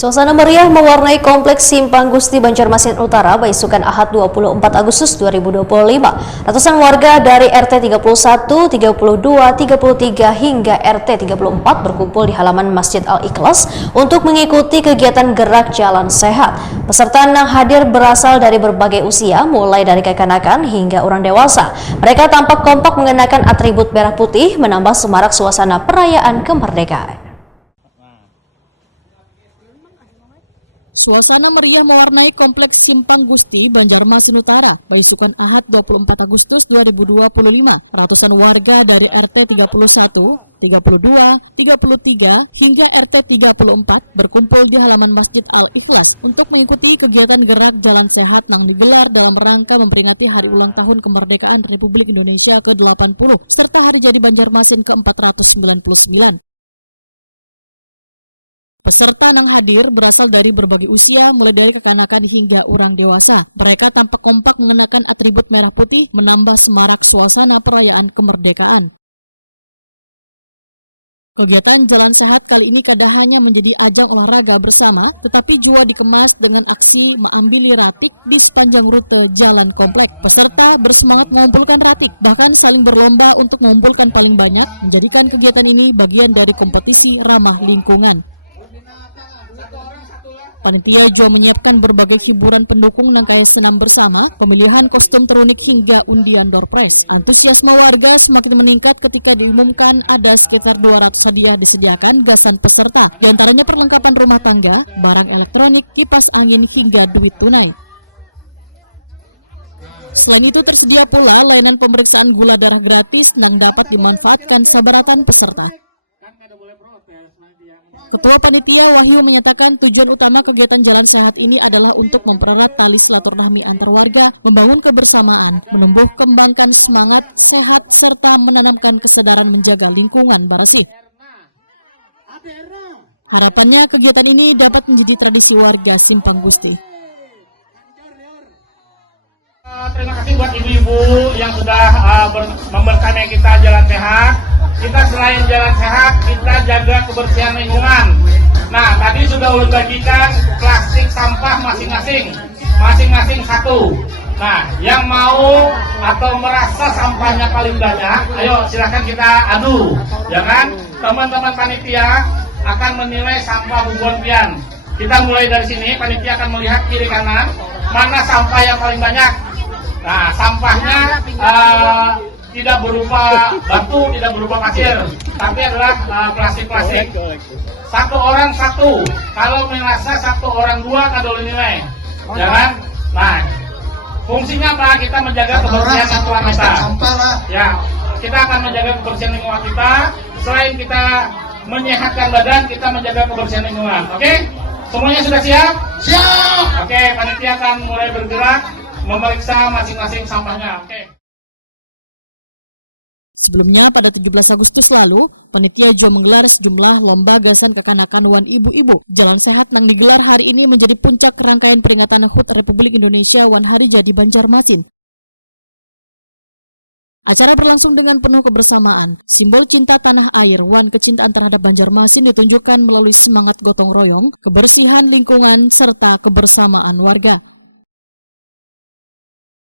Suasana meriah mewarnai kompleks Simpang Gusti Banjarmasin Utara beisukan Ahad 24 Agustus 2025. Ratusan warga dari RT 31, 32, 33 hingga RT 34 berkumpul di halaman Masjid Al-Ikhlas untuk mengikuti kegiatan gerak jalan sehat. Peserta yang hadir berasal dari berbagai usia, mulai dari kekanak-kanakan hingga orang dewasa. Mereka tampak kompak mengenakan atribut merah putih, menambah semarak suasana perayaan kemerdekaan. Suasana meriah mewarnai kompleks Simpang Gusti Banjarmasin Utara beisukan Ahad 24 Agustus 2025. Ratusan warga dari RT 31, 32, 33 hingga RT 34 berkumpul di halaman Masjid Al-Ikhlas untuk mengikuti kegiatan gerak jalan sehat yang digelar dalam rangka memperingati hari ulang tahun kemerdekaan Republik Indonesia ke-80 serta hari jadi Banjarmasin ke-499. Peserta yang hadir berasal dari berbagai usia, mulai dari kekanakan hingga orang dewasa. Mereka tampak kompak mengenakan atribut merah putih, menambah semarak suasana perayaan kemerdekaan. Kegiatan jalan sehat kali ini kada hanya menjadi ajang olahraga bersama, tetapi juga dikemas dengan aksi mengambil ratik di sepanjang rute jalan komplek. Peserta bersemangat mengumpulkan ratik, bahkan saling berlomba untuk mengumpulkan paling banyak, menjadikan kegiatan ini bagian dari kompetisi ramah lingkungan. Panitia juga menyiapkan berbagai hiburan pendukung nangkaya senam bersama, pemilihan kostum terunik hingga undian door prize. Antusiasme warga semakin meningkat ketika diumumkan ada sekitar 200 hadiah disediakan gasan peserta, diantaranya perlengkapan rumah tangga, barang elektronik, kipas angin hingga duit tunai. Selain itu tersedia pula layanan pemeriksaan gula darah gratis yang dapat dimanfaatkan sabaratan peserta. Ketua Panitia Wahyu menyatakan tujuan utama kegiatan jalan sehat ini adalah untuk mempererat tali silaturahmi antar warga, membangun kebersamaan, menumbuh kembangkan semangat sehat, serta menanamkan kesadaran menjaga lingkungan barasih. Harapannya kegiatan ini dapat menjadi tradisi warga Simpang Gusti. Terima kasih buat ibu-ibu yang sudah memberkati kita jalan sehat. Kita selain jalan sehat, kita jaga kebersihan lingkungan. Nah, tadi sudah udah bagikan plastik sampah masing-masing satu. Nah, yang mau atau merasa sampahnya paling banyak, ayo silakan kita adu, ya kan? Teman-teman panitia akan menilai sampah ribuan pian. Kita mulai dari sini, panitia akan melihat kiri kanan mana sampah yang paling banyak. Nah, sampahnya tidak berupa batu, tidak berupa pasir, tapi adalah plastik-plastik. Satu orang satu. Kalau merasa satu orang dua, kada boleh nilai, ya kan? Nah, fungsinya apa? Kita menjaga kebersihan lingkungan kita. Ya, kita akan menjaga kebersihan lingkungan kita. Selain kita menyehatkan badan, kita menjaga kebersihan lingkungan. Oke? Semuanya sudah siap? Siap. Oke, panitia akan mulai bergerak memeriksa masing-masing sampahnya. Oke. Sebelumnya pada 17 Agustus lalu, panitia juga menggelar sejumlah lomba gasan kekanakan wan ibu-ibu. Jalan sehat yang digelar hari ini menjadi puncak rangkaian peringatan HUT Republik Indonesia wan hari jadi Banjarmasin. Acara berlangsung dengan penuh kebersamaan. Simbol cinta tanah air wan kecintaan terhadap Banjarmasin ditunjukkan melalui semangat gotong royong, kebersihan lingkungan, serta kebersamaan warga.